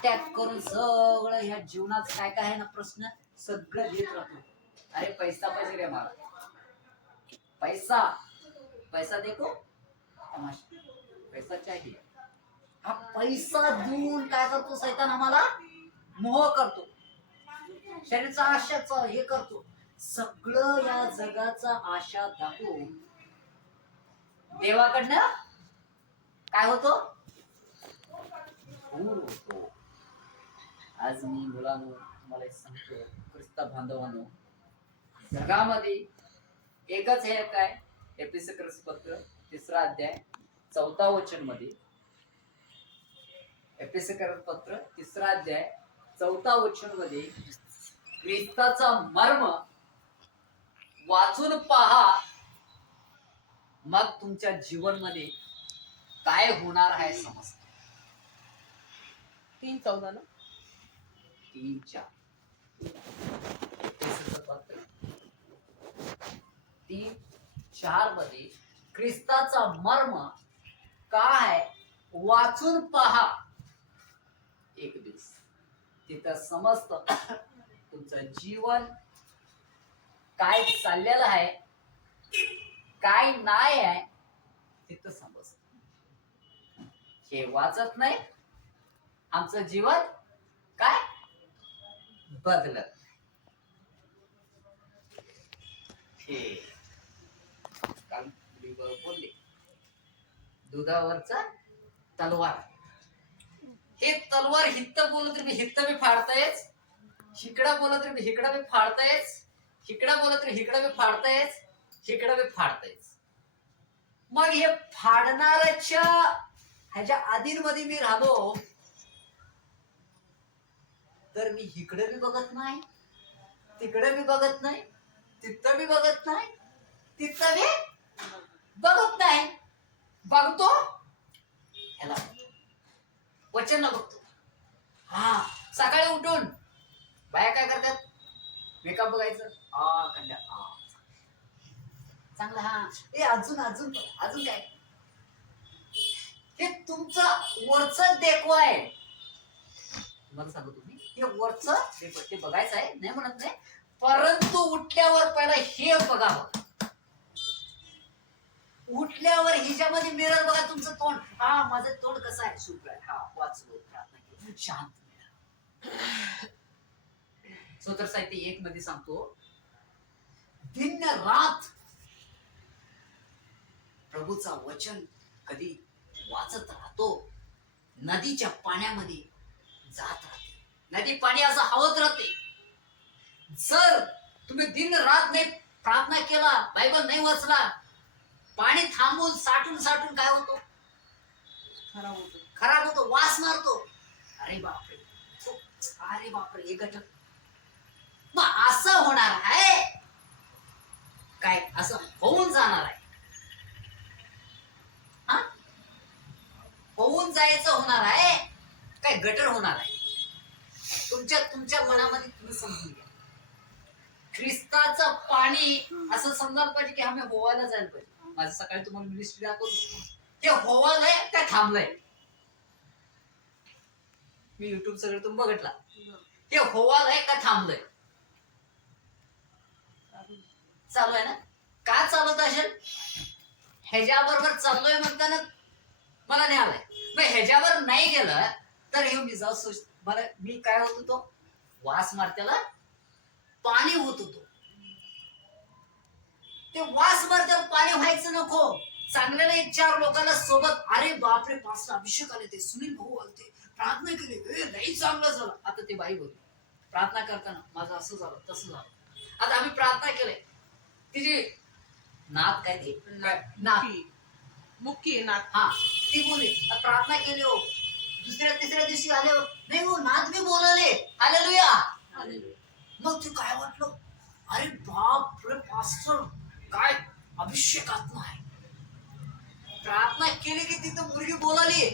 Attack करून सगळं ह्या जीवनात काय काय आहे ना प्रश्न सगळं घेत राहतो. अरे पैसा पाहिजे रे मला, पैसा पैसा देखो तमाशा, पैसा चाहिए. हा पैसा देऊन काय करतो सैतान आम्हाला मोह करतो, शरीराचा आशाचा हे करतो. सगळं या जगाचा आशा दाखवून देवाकडनं काय होतो, दूर होतो. आज मी मुलांनो तुम्हाला एक सांगतो, ख्रिस्त बांधवांनो, जगामध्ये एकच हे काय एफेसकर्स पत्र 3 अध्याय 4 वचन मध्ये, एफेसकर्स पत्र 3 अध्याय 4 वचन मध्ये ख्रिस्ताचा मर्म वाचून पहा, मग तुमच्या जीवन मध्ये काय होणार आहे समजतं. 3:14 ना 3:4 3:4 मध्ये ख्रिस्ताचा मर्म काय वाचून पहा एक दिवस, तिथं समजत तुमचं जीवन काय चाललेलं आहे काय नाही आहे, तिथं समजत. हे वाचत नाही आमचं जीवन काय बदलत. हे काल बोलले दुधावरचा तलवार, हे तलवार हित्त बोलत रे हित्त बी फाडतायच, हिकडा बोलत रे हिकडा बी फाडतायच, हिकडा बोलत रे हिकडा बी फाडतायच, हिकडा बी फाडतायच. मग हे फाडणाऱ्याच्या ह्याच्या आधीमध्ये मी राहिलो तर मी इकडे बी बघत नाही, तिकडे बी बघत नाही, तिथं बी बघत नाही, तिथं बी बघत नाही. बघतो ह्याला वचन बघतो. हा सकाळी उठून बाया काय करतात, मेकअप बघायचं, कंड्या चांगलं, हा ए अजून अजून अजून काय, हे तुमचं वरचं देखो आहे. मला सांगू तुम्ही हे वरचं ते बघायचं आहे नाही म्हणत नाही, परंतु उठल्यावर पहिला हे बघावं. उठल्यावर हिच्यामध्ये मिरर बघा तुमचं तोंड, हा माझं तोंड कसं आहे, सुख आहे, हा वाचलो प्रार्थना केली शांत मिळालं. स्तोत्र साहित्य 1 मध्ये सांगतो, दिन रात प्रभूचा वचन कधी वाचत राहतो, नदीच्या पाण्यामध्ये जात राहते, नदी पाणी असं हवत राहते. जर तुम्ही दिन रात नाही प्रार्थना केला, बायबल नाही वाचला, पाणी थांबून साठून साठून काय होतो, खराब होतो, वास मारतो. अरे बापरे, अरे बापरे, हे घटक. मग असं होणार आहे काय, असं होऊन जाणार आहे, हा होऊन जायचं होणार आहे काय, गटर होणार आहे. तुमच्या मनामध्ये तुम्ही समजून घ्या, ख्रिस्ताचं पाणी असं समजायला पाहिजे की आम्ही होवायला जायला पाहिजे. माझं सकाळी तुम्हाला मिनिस्ट्री दाखवतो, ते होवालंय काय थांबलंय. मी युट्यूब सगळं तुम्ही बघितला, ते होवालंय का थांबलंय, चालू आहे ना. का चालत असेल, ह्याच्याबरोबर चाललोय म्हणताना मला नाही आलाय. मग ह्याच्यावर नाही गेलं तर हे मी जाऊ सोच, मला मी काय होत होतो, वास मारत्याला पाणी होत होतो. ते वास मारत्याला पाणी व्हायचं नको. चांगले नाही 4 लोकांना सोबत, अरे बापरे पास्टर अभिषेक आले, ते सुनील भाऊ आले, प्रार्थना केली, नाही चांगलं झालं. आता ते बाई बोलली प्रार्थना करताना माझं असं झालं तसं झालं. आता आम्ही प्रार्थना केले, तिची नात काय ते नाती मुक्की नात, हा ती बोलली प्रार्थना केली हो, दुसऱ्या तिसऱ्या दिवशी आले हो, नाही हो नात मी बोलले हालेलुया. मग ते काय वाटलं, अरे बाप रे पास्टर काय अभिषेकात्मा आहे. प्रार्थना केली की तिथं मुलगी बोलाली.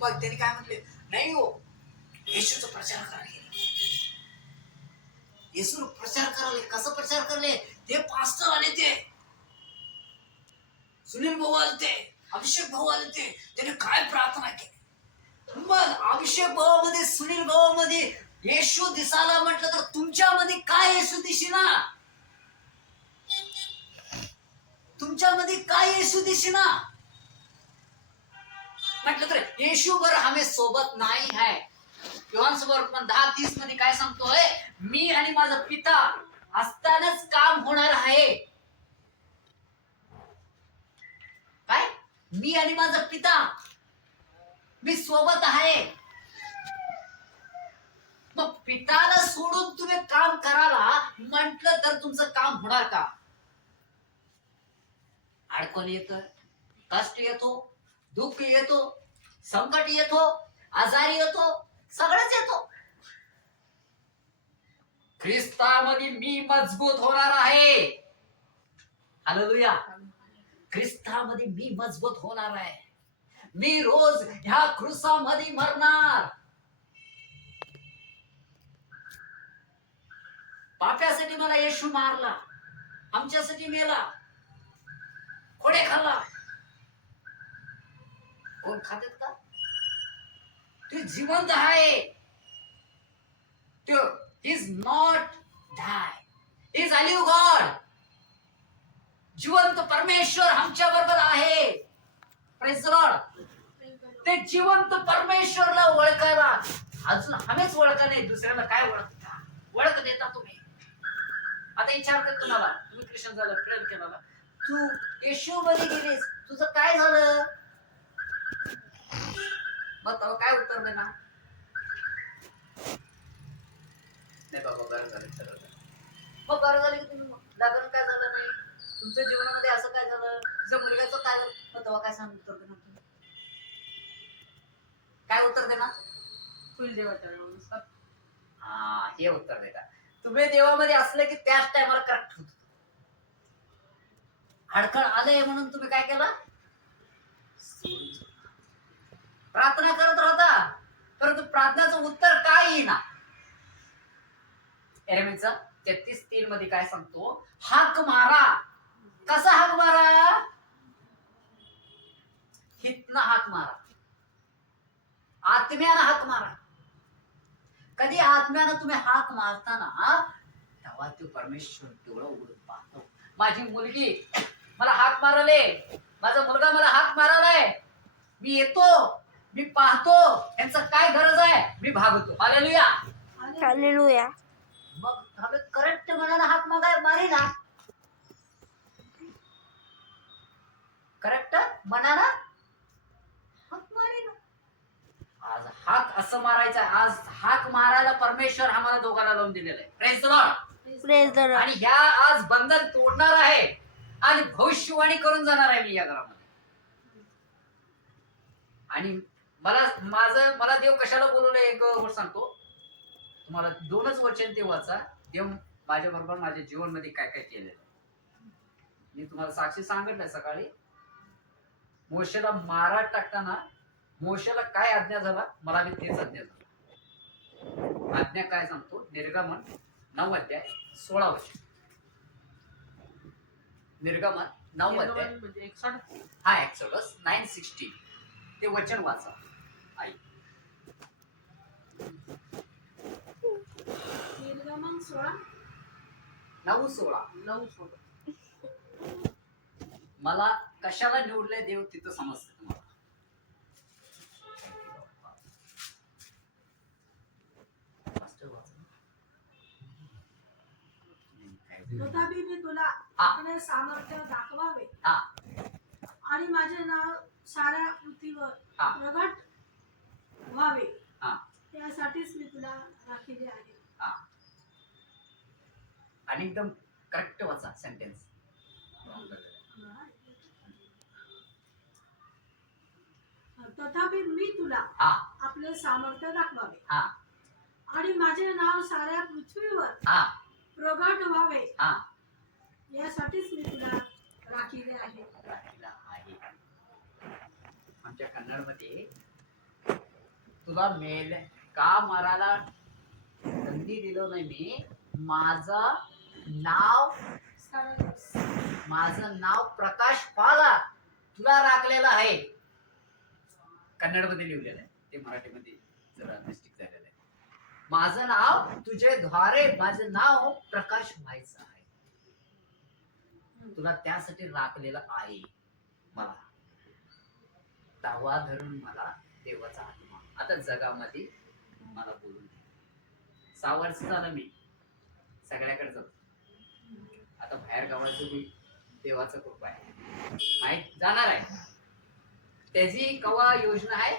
मग त्यांनी काय म्हटले, नाही हो येशूचा प्रचार करायला, येशू प्रचार करायला. कसं प्रचार करले, ते पास्टर आले, ते सुनील भाऊ आले, ते अभिषेक भाऊ आले, ते त्याने काय प्रार्थना केली. मग अभिषेक भावामध्ये, सुनील भावामध्ये येशू दिसायला म्हटलं तर तुमच्यामध्ये काय येशू दिसेना? तुमच्यामध्ये काय येशू दिसेना? म्हटलं तर येशू बर हमें सोबत नाही है. योहान पण 10:30 मध्ये काय सांगतोय? मी आणि माझा पिता असतानाच काम होणार आहे. काय? मी आणि माझा पिता, मी सोबत आहे. मग पिताला सोडून तुम्ही काम करायला म्हटलं तर तुमचं काम होणार का? अडकण येतं, कष्ट येतो, दुःख येतो, संकट येतो, आजारी येतो, सगळंच येतो. ख्रिस्तामध्ये मी मजबूत होणार आहे. हालेलुया. ख्रिस्तामध्ये मी मजबूत होणार आहे. मी रोज ह्या क्रूसामध्ये मरणार. पाप्यासाठी मला येशू मारला, आमच्यासाठी मेला, खोडे खाल्ला. कोण खातात का? तू जिवंत आहे. तो is not die, is alive God. जिवंत परमेश्वर आमच्या बरोबर आहे. Praise the Lord. ते जिवंत परमेश्वरला ओळखायला अजून आम्हीच ओळखा नाही, दुसऱ्याला काय ओळखता? ओळख देता तुम्ही. आता विचारतात तुम्हाला, तुम्ही ख्रिश्चन झालं, प्रेम केला, तू येशू मध्ये गेलीस, तुझं काय झालं? मग तेव्हा काय उत्तर देणार? नाही बाबा, बरं झालं, सरळ झालं. मग बरं झालं की तुम्ही लग्न काय झालं नाही, तुमच्या जीवनामध्ये असं काय झालं, तुझ्या मुलग्याचं काय झालं, मग तेव्हा काय सांग उत्तर देणार तुम्ही? काय उत्तर देणार? कुलदेवता नुसार. हा, हे उत्तर देता तुम्ही. देवामध्ये असले की त्याच टायमाला करेक्ट होत. अडखळ आलंय म्हणून तुम्ही काय केलं? प्रार्थना करत राहता, परंतु प्रार्थनाचं उत्तर काय येईना. एरेमियाचा 33:3 मध्ये काय सांगतो? हाक मारा. कसा हाक मारा? हितनं हाक मारा, आत्म्यानं हाक मारा. कधी आत्म्यानं तुम्ही हाक मारताना तेव्हा तो परमेश्वर डोळं उघडून पाहतो. माझी मुलगी मला हाक मारले, माझा मुलगा मला हाक मारालाय, मी येतो, मी पाहतो यांचं काय गरज आहे, मी भागतो. Hallelujah, hallelujah. मग हवे करेक्ट मनानं हाक मारी ना. करेक्ट मनानं हाक मारी ना. आज हाक असं मारायचा, आज हाक मारायला परमेश्वर आम्हाला दोघांना लावून दिलेलं आहे. Praise the Lord. Praise the Lord. आणि ह्या आज बंधन तोडणार आहे आणि भविष्यवाणी करून जाणार आहे मी या घरामध्ये. आणि मला देव कशाला बोलवलं एक गोष्ट सांगतो तुम्हाला. 2च वचन ते वाचा. देव माझ्या बरोबर माझ्या जीवन मध्ये काय काय केलेलं. मी तुम्हाला साक्षी सांगितलंय सकाळी. मोशेला मारा टाकताना मोशेला काय आज्ञा झाला, मला बी तेच आज्ञा झाला. आज्ञा काय सांगतो? निर्गमन 9 अध्याय 16 वचन. निर्गमन 9 अध्याय म्हणजे 61. हा, एक्सोडस 9:16 ते वचन वाचा. आई निर्गमन 16 9:16. 9:16. मला कशाला निवडले देव तिथं समजतं तुम्हाला. तथापि मी तुला हा. आपले सामर्थ्य दाखवावे हा, आणि माझे नाव साऱ्या पृथ्वीवर हा. प्रगट व्हावे, हा, यासाठीच मी तुला राखीले आहे. हा. आणि एकदम करेक्ट वाचा सेंटेन्स. तथापि मी तुला हा, आपले सामर्थ्य दाखवावे हा, आणि माझे नाव साऱ्या पृथ्वीवर हा, प्रगट व्हावे, हा. यासाठीच मी तुला राखीले आहे. राहिला आहे. आमच्या कन्नडमध्ये तुला मेल का मारायला संधी दिलं नाही मी. माझं नाव प्रकाश पाला तुला राखलेलं आहे. कन्नडमध्ये लिहिलेलं आहे, ते मराठीमध्ये जरा मिस्टेक झालेलं आहे. माझं नाव तुझे द्वारे माझं नाव प्रकाश व्हायचं आहे. तुला त्यासाठी राखलेलं आहे. मला दावा धरून मला देवाचा आत्मा आता जगामध्ये मला बोलून दे. 6 वर्ष झालं मी सगळ्याकडे जातो. आता बाहेर गावाचं मी देवाचं कृपा आहे माहित जाणार आहे. त्याची कवा योजना आहे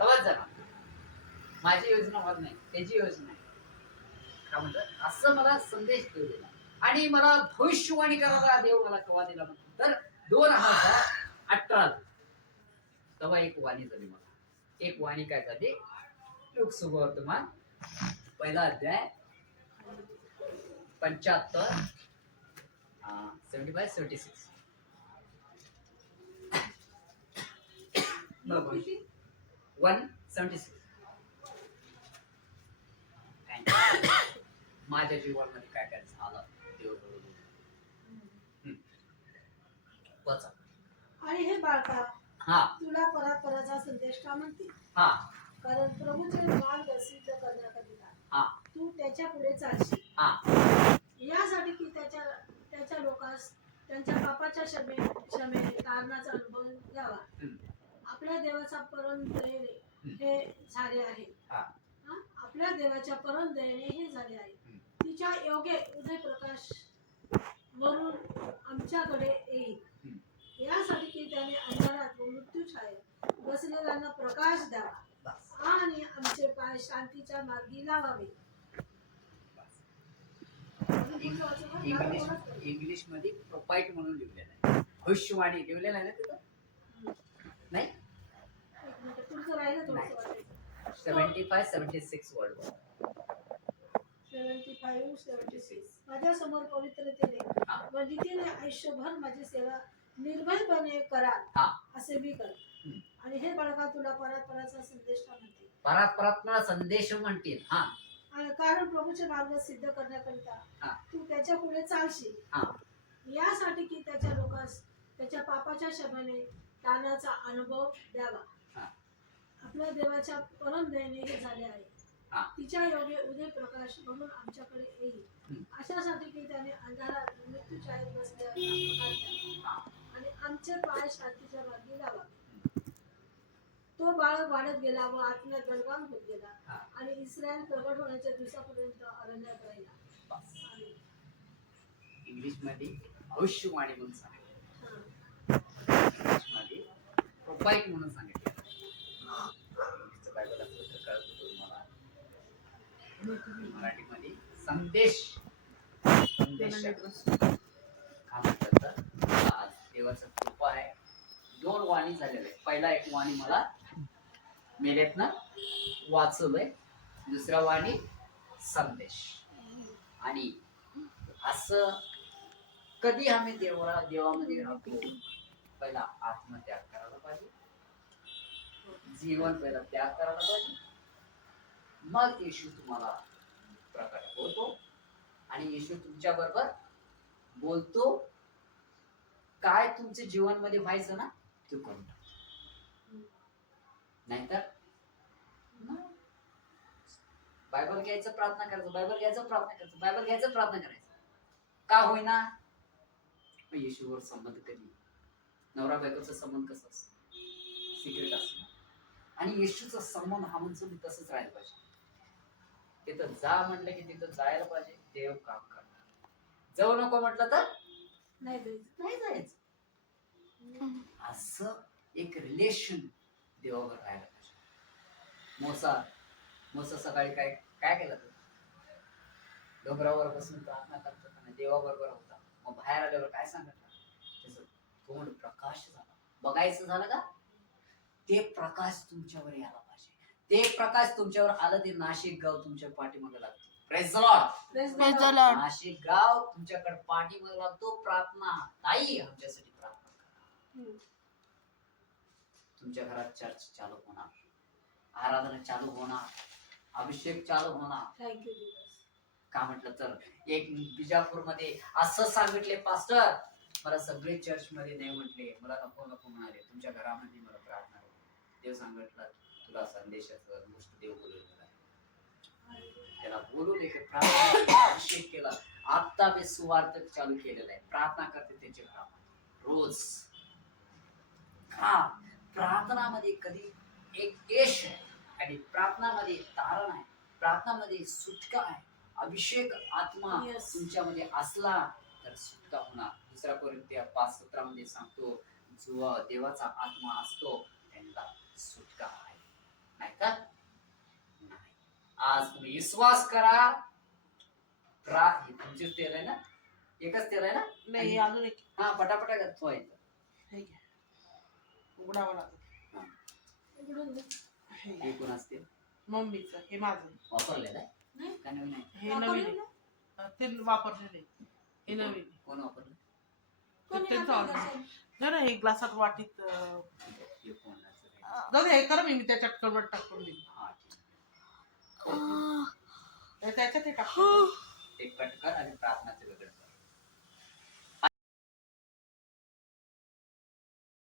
तवाच जाणार. माझी योजना होत नाही, त्याची योजना आहे. का म्हणतात असं मला संदेश देऊ दिला आणि मला भविष्यवाणी करायला देव मला कवा दिला म्हणतो तर 2018 तेव्हा एक वाणी झाली मला. एक वाणी काय झाली लोकसुवर्तमान पहिला अध्याय 75 75 76 किती? 176 माझ्या जीवनामध्ये काय काय झालं देव वाचा. आणि हे बाळका हा तुला परापराचा संदेश का म्हणते? हा कारण प्रभूचे मार्ग सिद्ध करण्याकरिता हा तू त्याच्या पुढे चालशील. हा यासाठी की त्याच्या लोकांस त्यांच्या पापाच्या क्षमेने कारणाचा अनुभव द्यावा. हम्म. आपल्या देवाचा परम दयेने हे झाले आहे. हा. हा? आपल्या देवाच्या परम दयेने हे झाले आहे. तिच्या योगे उदय प्रकाश वरून आमच्याकडे येईल. यासाठी की त्याने अंधारात व मृत्यू छायेत बसलेल्यांना प्रकाश द्यावा बस आणि आमचे पाय शांतीच्या मार्गी लावावे. इंग्लिश मध्ये प्रोपाइट म्हणून लिहिलेलं आहे. भविष्यवाणी लिहिलेलं आहे ना तिथं नाही. एक मिनिट, पुढचं राहिलं थोडंसं वाचायचं. 75 76 वर्ड 75 76 माझ्या समोर पवित्रतेने व नीतीने आयुष्यभर माझी सेवा निर्भयपणे करा हा. असे मी कर. आणि हे बाळका तुला परापराचा संदेश का म्हणते? परात्परात्मा संदेश म्हणतील. हा आणि कारण प्रभूचे मार्ग सिद्ध करण्याकरिता हा. तू त्याच्या पुढे चालशील. हा. यासाठी की त्याच्या लोकांस त्याच्या पापाच्या क्षमेने ताणाचा अनुभव द्यावा. हा. आपल्या देवाच्या परम दयेने हे झाले आहे. हा. तिच्या योगे उदय प्रकाश म्हणून आमच्याकडे येईल. अशासाठी की त्याने अंधारात मृत्यूच्या आत बसलेल्यांना प्रकाश द्यावा आणि आमचे पाय शांतीच्या मार्गी लावा. तो बाळक वाढत गेला व आत्म्यात बलवान होत गेला हा. आणि इस्रायल प्रगट होण्याच्या दिवसापर्यंत अरण्यात राहिला. इंग्लिश मध्ये भविष्यवाणी म्हणून सांगितलं. हा. इंग्लिश मध्ये प्रोपाइट म्हणून सांगितलं. इंग्लिशचं बायबल असलं तर कळत होतं तुम्हाला. मराठीमध्ये संदेश संदेश का म्हणतात तर आज देवाचा कृपा आहे. 2 वाणी झालेल्या आहे. पहिला एक वाणी मला मेलेतनं वाचवलंय. दुसरा वाणी संदेश. आणि असं कधी आम्ही देवामध्ये राहतो पहिला आत्मत्याग करायला पाहिजे. जीवन पहिला त्याग करायला पाहिजे. मग येशू तुम्हाला प्रकट होतो आणि येशू तुमच्या बरोबर बोलतो. काय तुमच्या जीवनामध्ये व्हायचं ना ते करून टाक. नाहीतर बायबल घ्यायचं प्रार्थना करायचं, बायबल घ्यायचं प्रार्थना करायचं, बायबल घ्यायचं प्रार्थना करायचं. का होईना? येशूवर संबंध कधी नवरा बायकोचा संबंध कसा असतो? सिक्रेट असतो. आणि येशूचा संबंध हा म्हणजे मी तसंच राहायला पाहिजे. तिथं जा म्हटलं की तिथं जायला पाहिजे. देव काम करणार. जाऊ नको म्हटलं तर नाही जायचं. असं एक रिलेशन देवावर राहायला पाहिजे. मोसा सकाळी काय काय केलं तर डोंगरावर बसून प्रार्थना करत होता, देवाबरोबर होता. मग बाहेर आल्यावर काय सांगत त्याचं तोंड प्रकाश झाला. बघायचं झालं का? ते प्रकाश तुमच्यावर यायला पाहिजे. ते प्रकाश तुमच्यावर आलं ते नाशिक गाव तुमच्या पाठीमागे लागतो. Praise the Lord. नाशिक गाव तुमच्याकडे पाठीमागे लागतो. प्रार्थना ताई आमच्यासाठी प्रार्थना करा. तुमच्या घरात चर्च चालू होणार, आराधना चालू होणार, अभिषेक चालू होणार. थँक्यू. का म्हटलं तर एक बिजापूर मध्ये असं सांगितले पास्टर मला सगळे चर्च मध्ये नाही म्हटले. मला नको नको म्हणाले. तुमच्या घरामध्ये मला प्रार्थना देव सांगितलं तुला संदेशाचं गोष्ट देव बोलवलेलं आहे. त्याला बोलून एक प्रार्थना अभिषेक केला. आता मी सुवार्थ चालू केलेला आहे. प्रार्थना करते त्यांची प्रार्थना रोज. हा प्रार्थनामध्ये कधी एक यश आहे आणि प्रार्थनामध्ये तारण आहे, प्रार्थनामध्ये सुटका आहे. अभिषेक आत्मा Yes. तुमच्यामध्ये असला तर सुटका होणार. 2 कोरिंथी 5:17 मध्ये सांगतो, जो देवाचा आत्मा असतो त्यांना सुटका आहे. नाही का? नाही. आज तुम्ही विश्वास करा. हे तुमचीच तेल आहे ना? एकच तेल आहे ना? नाही आणि- अजून एक हा पटापटा ठेवायचं. हे घ्या. उघडावं लागेल. उघडून दे. हे हे कोण असते? मम्मीचं, हे माझं. वापरलेलं आहे नाही? का नवीन आहे? हे वापरलं नवीन ना? आहे. ते वापरलेले. हे नवीन आहे. कोण वापरलं? कोणी त्यांचं वापरलं ऑर्डर. असेल? जरा हे ग्लासात वाटीत हे कोण असं? जाऊ दे, हे करा मी त्याच्यात कन्वर्ट टाकून देईन.